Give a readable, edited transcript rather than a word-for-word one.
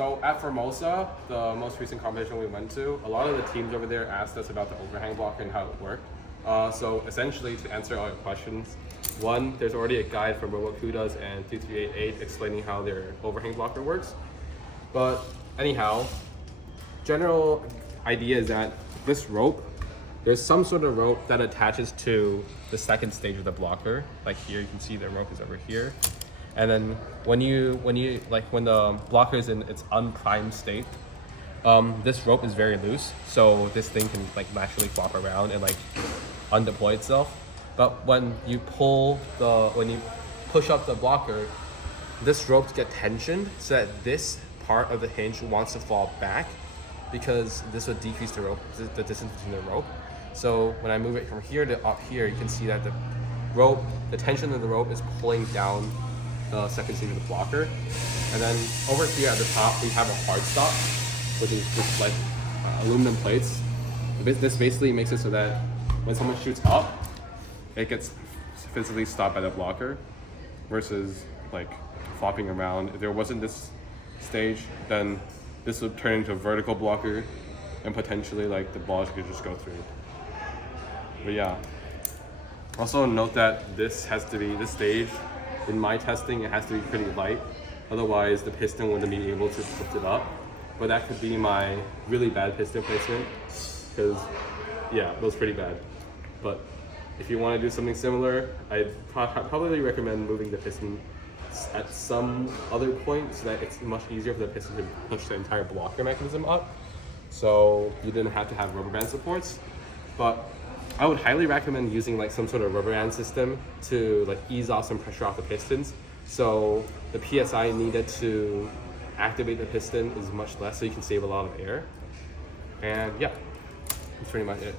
So at Formosa, the most recent competition we went to, a lot of the teams over there asked us about the overhang blocker and how it worked. So essentially, to answer all your questions, one, there's already a guide from Robokauz and 2388 explaining how their overhang blocker works. But anyhow, general idea is that this rope, there's some sort of rope that attaches to the second stage of the blocker. Like here, you can see the rope is over here. And then when the blocker is in its unprimed state, this rope is very loose, so this thing can like naturally flop around and like undeploy itself. But when you push up the blocker, this rope gets tensioned so that this part of the hinge wants to fall back, because this would decrease the distance between the rope. So when I move it from here to up here, you can see that the tension of the rope is pulling down the second stage of the blocker. And then over here at the top, we have a hard stop, which is just like aluminum plates. This basically makes it so that when someone shoots up, it gets physically stopped by the blocker, versus like flopping around. If there wasn't this stage, then this would turn into a vertical blocker, and potentially like the balls could just go through. But yeah. Also note that this stage, in my testing, it has to be pretty light. Otherwise, the piston wouldn't be able to lift it up. But that could be my really bad piston placement, because yeah, it was pretty bad. But if you want to do something similar, I'd probably recommend moving the piston at some other point so that it's much easier for the piston to push the entire blocker mechanism up, so you didn't have to have rubber band supports. But I would highly recommend using like some sort of rubber band system to like ease off some pressure off the pistons, so the PSI needed to activate the piston is much less, so you can save a lot of air. And yeah, that's pretty much it.